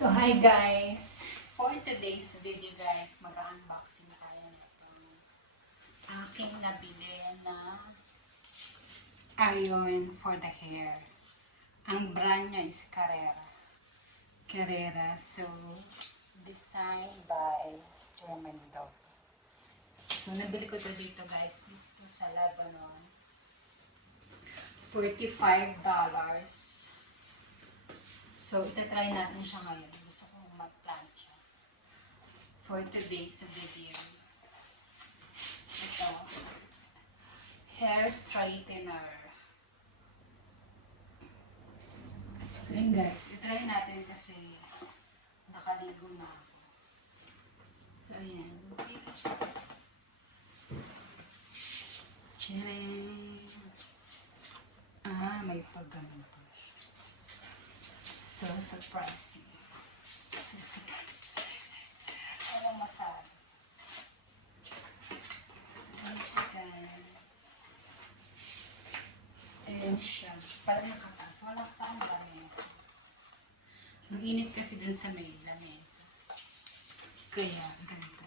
So, hi guys! For today's video guys, mag-unboxing tayo nitong aking nabili na iron for the hair. Ang brand niya is Carrera. Carrera. So, designed by German daw. So, nabili ko to dito guys, dito sa Lebanon. $45. So, itatry natin siya ngayon. Gusto kong mag-plancha for today's video. Ito. Hair straightener. So, yun guys. Itry natin kasi nakaligo na ako. So, ayan. Tcharam! May pagganito. So surprising. So, anong masabi? Ayan siya guys. Ayan siya. Parang nakataas. Wala ka saan lamesa. Ang init kasi dun sa may lamesa. Kaya ganito.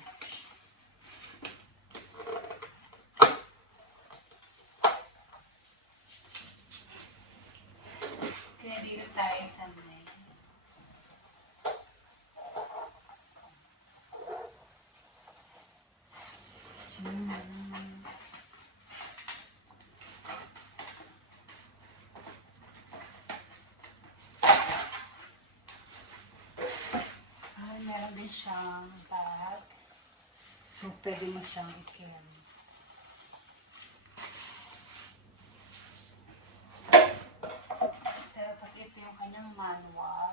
Kaya dito tayo sa may meron din siyang bag. So, pwede mo siyang i-carry. Tapos, ito yung kanyang manual.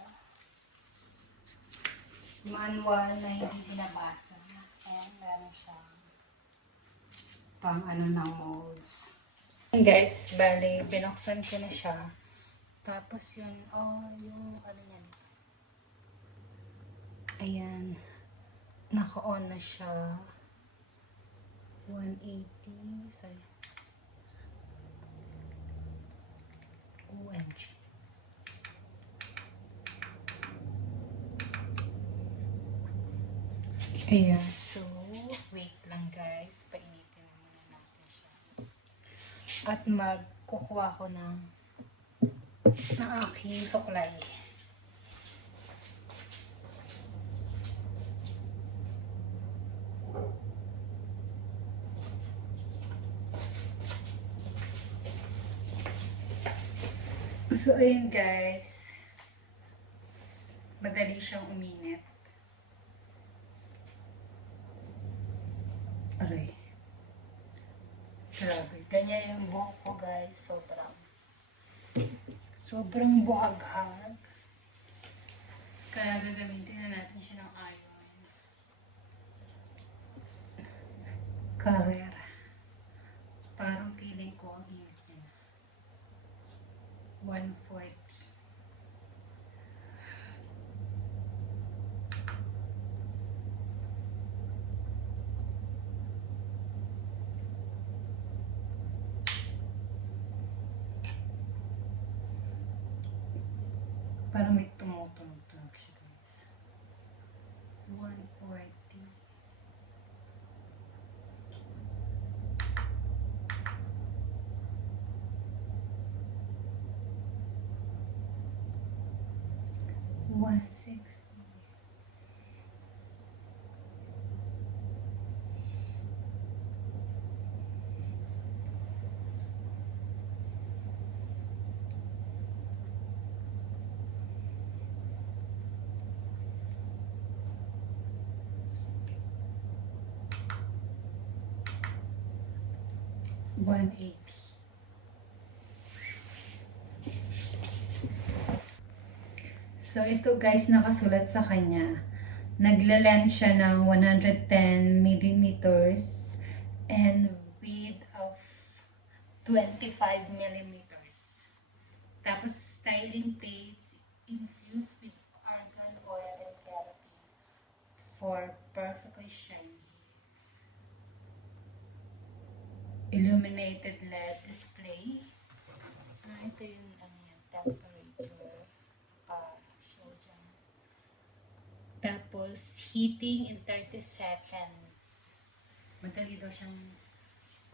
Manual na hindi binabasa. Ayan, meron siyang pang ano ng molds. Ayan guys, bali, binuksan ko na siya. Tapos yun, yung ano yan. Ayan, naka-on na siya. 180, sorry. OMG. Ayan, so, wait lang guys. Painitin muna natin siya. At magkukuha ko ng aking suklay. So, ayun guys. Madali siyang uminit. Aray. Grabe. Ganyan yung buhok ko guys. Sobrang buhag-hag. Kaya gagamitin na natin siya ng iron. Carrera. Parang feeling ko ang init niya. 140. Parang may tumutunog siya guys. 140. $160. $180. So, ito guys, nakasulat sa kanya. Nagla-lens siya ng 110 millimeters and width of 25 millimeters. Tapos, styling plates infused with argan oil and keratin for perfectly shiny. Illuminated LED display. Ito yung temperature. Show dyan. Tapos, heating in 30 seconds. Madali daw siyang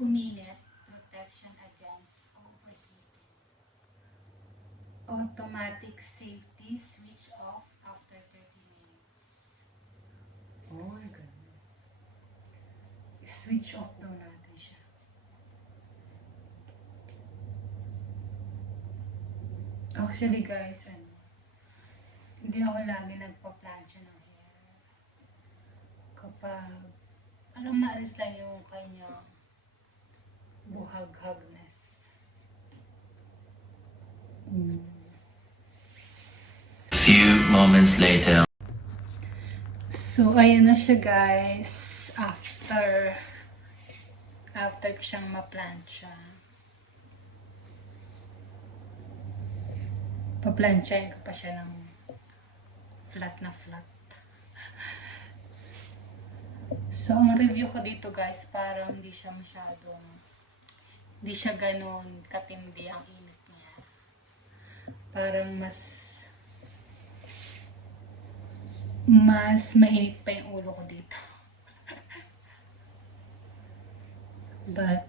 uminit. Protection against overheating. Automatic safety switch off after 30 minutes. Oh my God. Switch off daw natin siya. Actually guys, hindi ako lagi nagpa-plancha ng hair. Kapag, maalis lang yung kanya buhag-hagness. Few moments later. So, ayan na siya guys. After ko siyang ma-plancha. Pa-planchain ko pa siya ng flat na flat. So, ang review ko dito guys, parang hindi siya ganun katindi ang init niya. Parang mas mainit pa yung ulo ko dito. But,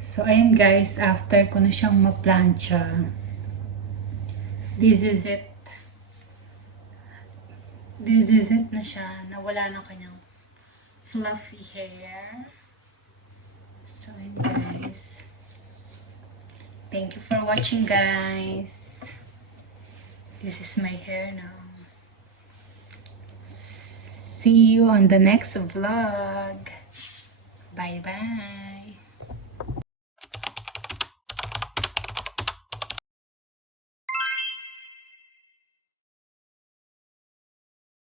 so ayun guys, after ko na siyang ma-plancha, this is it. This is it na siya, nawala na kanyang fluffy hair. So ayun guys. Thank you for watching guys. This is my hair now. See you on the next vlog. Bye bye.